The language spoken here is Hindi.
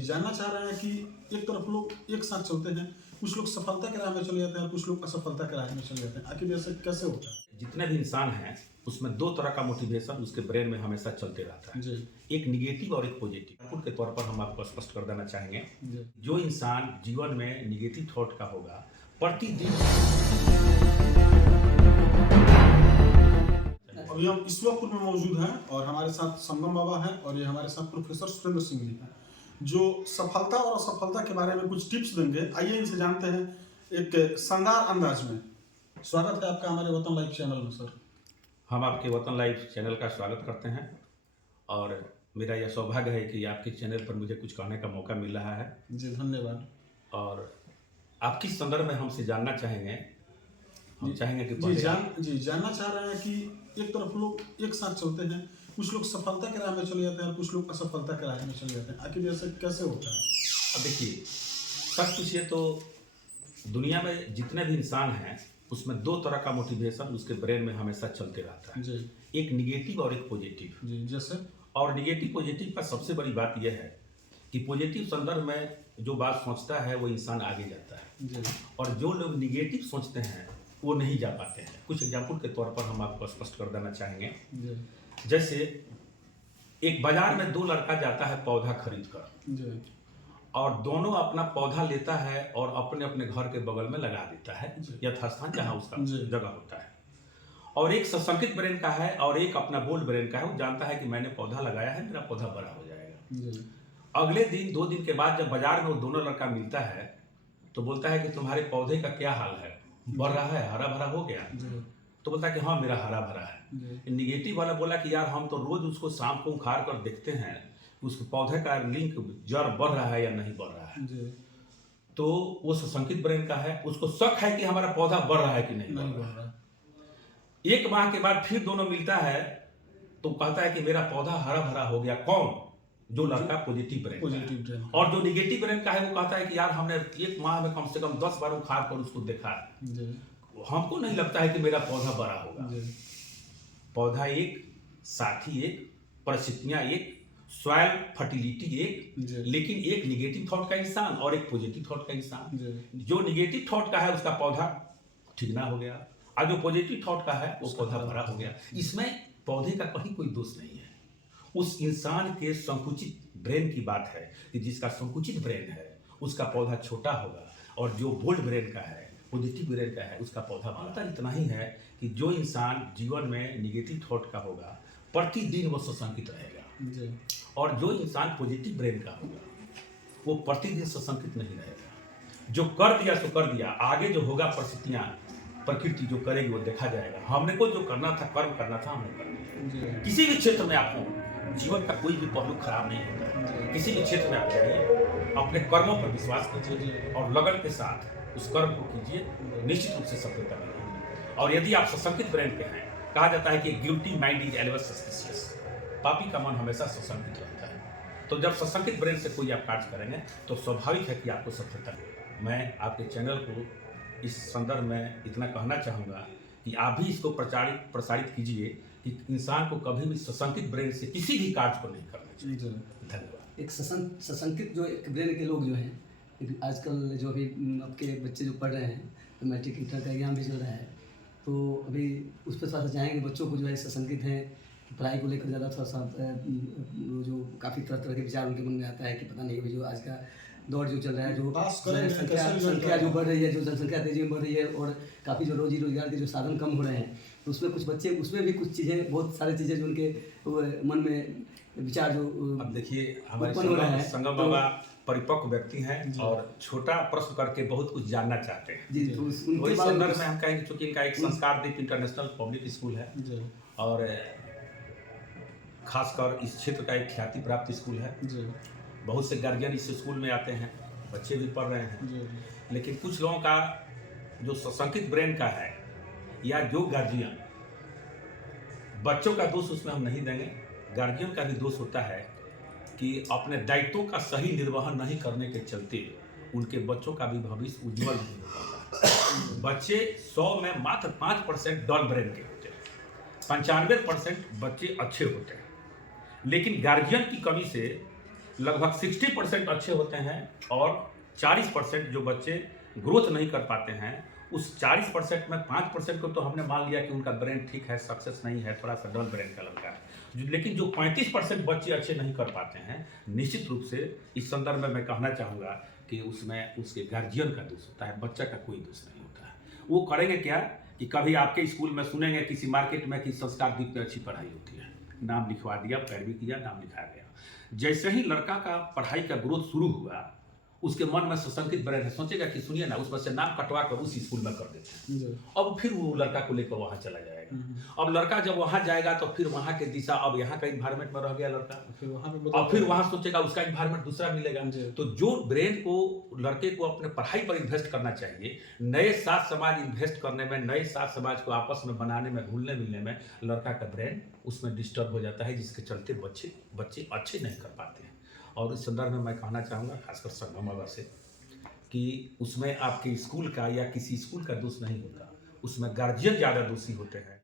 जी जानना चाह रहे हैं कि एक तरफ लोग एक साथ चलते हैं, कुछ लोग सफलता के राह में चले जाते हैं और कुछ लोग असफलता के राह में चले जाते हैं। आखिर ऐसे कैसे होता है? जितने भी इंसान हैं उसमें दो तरह का मोटिवेशन उसके ब्रेन में हमेशा चलते रहता है। जी एक निगेटिव और एक पॉजिटिव। एग्जाम्पल के तौर पर हम आपको स्पष्ट कर देना चाहेंगे, जी जो इंसान जीवन में निगेटिव थॉट का होगा, प्रतिदिन अभी हम ईश्वरपुर में मौजूद हैं और हमारे साथ संगम बाबा हैं और ये हमारे साथ प्रोफेसर सुरेंद्र सिंह जी हैं, जो सफलता और असफलता के बारे में कुछ टिप्स देंगे। आइए इनसे जानते हैं एक शानदार अंदाज में। स्वागत है आपका हमारे वतन लाइव चैनल में सर। हम आपके वतन लाइव चैनल का स्वागत करते हैं और मेरा यह सौभाग्य है कि आपके चैनल पर मुझे कुछ कहने का मौका मिल रहा है। जी धन्यवाद। और आप किस संदर्भ में हमसे जानना चाहेंगे? हम चाहेंगे कि जानना चाह रहे हैं कि एक तरफ लोग एक साथ चलते हैं, कुछ लोग सफलता के राह में चले जाते हैं और कुछ लोग असफलता के राह में चले जाते हैं। आखिर ऐसे कैसे होता है? अब देखिए, सच पूछिए तो दुनिया में जितने भी इंसान हैं उसमें दो तरह का मोटिवेशन उसके ब्रेन में हमेशा चलते रहता है। जी एक निगेटिव और एक पॉजिटिव। जी जैसे और निगेटिव पॉजिटिव का सबसे बड़ी बात यह है कि पॉजिटिव संदर्भ में जो बात सोचता है वो इंसान आगे जाता है, जी और जो लोग निगेटिव सोचते हैं वो नहीं जा पाते हैं। कुछ एग्जाम्पल के तौर पर हम आपको स्पष्ट कर देना चाहेंगे। जी जैसे एक बाजार में दो लड़का जाता है पौधा खरीद कर, जी और दोनों अपना पौधा लेता है और अपने अपने घर के बगल में लगा देता है, यथास्थान जहाँ उसका जी। जगह होता है। और एक सशंकित ब्रेन का है और एक अपना बोल्ड ब्रेन का है। वो जानता है कि मैंने पौधा लगाया है, मेरा पौधा बड़ा हो जाएगा। जी अगले दिन 2 दिन के बाद जब बाजार में वो दोनों लड़का मिलता है तो बोलता है कि तुम्हारे पौधे का क्या हाल है, बढ़ रहा है, हरा भरा हो गया? जी तो बोलता है कि हाँ मेरा हरा भरा है। जी निगेटिव वाला बोला कि यार हम तो रोज उसको शाम को उखाड़ कर देखते हैं, उसके पौधे का लिंक जड़ बढ़ रहा है या नहीं बढ़ रहा है। जी तो वो सशंकित ब्रेन का है, उसको शक है कि हमारा पौधा बढ़ रहा है कि नहीं नहीं बढ़ बोल रहा है। रहा। 1 माह के बाद फिर दोनों मिलता है तो कहता है कि मेरा पौधा हरा भरा हो गया। कौन? जो लड़का पॉजिटिव ब्रेन का है। Positive brain. और जो निगेटिव ब्रेन का है वो कहता है कि यार हमने 1 माह में कम से कम 10 बार उखाड़ कर उसको देखा है, जी हमको नहीं लगता है कि मेरा पौधा बड़ा होगा। जी पौधा एक, साथी एक, परिस्थितियां एक, सॉइल फर्टिलिटी एक, जी। लेकिन एक निगेटिव थॉट का इंसान और एक पॉजिटिव थॉट का इंसान। जी जो निगेटिव थॉट का है उसका पौधा ठिकना हो गया, और जो पॉजिटिव थॉट का है वो पौधा बड़ा हो गया। इसमें पौधे का कहीं कोई दोष नहीं है, उस इंसान के संकुचित ब्रेन की बात है कि जिसका संकुचित ब्रेन है उसका पौधा छोटा होगा, और जो बोल्ड ब्रेन का है, पॉजिटिव ब्रेन का है, उसका पौधा बड़ा। इतना ही है कि जो इंसान जीवन में निगेटिव थॉट का होगा प्रतिदिन वो सशंकित रहेगा, जी और जो इंसान पॉजिटिव ब्रेन का होगा वो प्रतिदिन सशंकित नहीं रहेगा। जो कर दिया सो कर दिया, आगे जो होगा परिस्थितियाँ प्रकृति जो करेगी वो देखा जाएगा। हमने को जो करना था, कर्म करना था, हमने कर दिया। जी किसी भी क्षेत्र में आप हो, जीवन का कोई भी पहलू खराब नहीं होता है। किसी भी क्षेत्र में आप जाइए, अपने कर्मों पर विश्वास कीजिए और लगन के साथ उस कर्म को कीजिए, निश्चित रूप से सफलता मिलेगी। और यदि आप सशंकित ब्रेन के हैं, कहा जाता है कि guilty mind is always suspicious, पापी का मन हमेशा सशंकित रहता है। तो जब सशंकित ब्रेन से कोई आप कार्य करेंगे तो स्वाभाविक है कि आपको सफलता मिलेगी। मैं आपके चैनल को इस संदर्भ में इतना कहना चाहूँगा कि आप भी इसको प्रसारित कीजिए कि इंसान को कभी भी सशंकित ब्रेन से किसी भी कार्य को नहीं करना चाहिए। जी धन्यवाद। एक सशंकित जो एक ब्रेन के लोग जो हैं, आजकल जो अभी आपके बच्चे जो पढ़ रहे हैं, तो मैट्रिक इंटर का एग्जाम भी चल रहा है, तो अभी उस पर थोड़ा सा चाहेंगे बच्चों को जो है सशंकित हैं, पढ़ाई को लेकर ज़्यादा थोड़ा सा जो काफ़ी तरह तरह के विचार उनके मन में आता है कि पता नहीं जो आज का दौर जो चल रहा है, जो संख्या जो बढ़ रही है, जो जनसंख्या तेजी में बढ़ रही है, और काफ़ी जो रोजी रोजगार के जो साधन कम हो रहे हैं, तो उसमें कुछ बच्चे, उसमें भी कुछ चीज़ें, बहुत सारी चीज़ें जो उनके मन में विचार जो अब देखिए, हमारे उत्पन्न हो रहे हैं, संगम बाबा परिपक्व व्यक्ति हैं और छोटा प्रश्न करके बहुत कुछ जानना चाहते हैं। जी, तो वही उनके बारे संदर्भ में में हम कहेंगे, चूंकि इनका एक संस्कार दीप इंटरनेशनल पब्लिक स्कूल है जी और खासकर इस क्षेत्र का एक ख्याति प्राप्त स्कूल है। जी बहुत से गार्जियन इस स्कूल में आते हैं, बच्चे भी पढ़ रहे हैं। जी लेकिन कुछ लोगों का जो सशंकित ब्रेन का है, या जो गार्जियन, बच्चों का दोष उसमें हम नहीं देंगे, गार्जियन का भी दोष होता है कि अपने दायित्वों का सही निर्वहन नहीं करने के चलते उनके बच्चों का भी भविष्य उज्जवल नहीं हो पाता। बच्चे 100 में मात्र 5% डल ब्रेन के होते हैं, 95% बच्चे अच्छे होते हैं। लेकिन गार्जियन की कमी से लगभग 60% अच्छे होते हैं और 40% जो बच्चे ग्रोथ नहीं कर पाते हैं, उस 40% में 5% को तो हमने मान लिया कि उनका ब्रेन ठीक है, सक्सेस नहीं है, थोड़ा सा डल ब्रेन का लड़का है। लेकिन जो 35% बच्चे अच्छे नहीं कर पाते हैं, निश्चित रूप से इस संदर्भ में मैं कहना चाहूँगा कि उसमें उसके गार्जियन का दोष होता है, बच्चा का कोई दोष नहीं होता है। वो करेंगे क्या कि कभी आपके स्कूल में सुनेंगे किसी मार्केट में कि संस्कार द्वीप में अच्छी पढ़ाई होती है, नाम लिखवा दिया, पैरवी किया, नाम लिखा गया। जैसे ही लड़का का पढ़ाई का ग्रोथ शुरू हुआ, उसके मन में सशंकित ब्रेन है, सोचेगा कि सुनिए ना, उसमें से नाम कटवा कर उस स्कूल में कर देते हैं। अब फिर वो लड़का को लेकर वहाँ चला जाएगा। अब लड़का जब वहाँ जाएगा तो फिर वहाँ के दिशा, अब यहाँ का इन्वायरमेंट में रह गया लड़का, और फिर वहाँ सोचेगा उसका इन्वायरमेंट दूसरा मिलेगा। तो जो ब्रेन को लड़के को अपने पढ़ाई पर इन्वेस्ट करना चाहिए, नए साथ समाज इन्वेस्ट करने में, नए साथ समाज को आपस में बनाने में, घुलने मिलने में, लड़का का ब्रेन उसमें डिस्टर्ब हो जाता है, जिसके चलते बच्चे अच्छे नहीं कर पाते हैं। और इस संदर्भ में मैं कहना चाहूँगा खासकर संगम बाबा से कि उसमें आपके स्कूल का या किसी स्कूल का दोष नहीं होता, उसमें गार्जियन ज़्यादा दोषी होते हैं।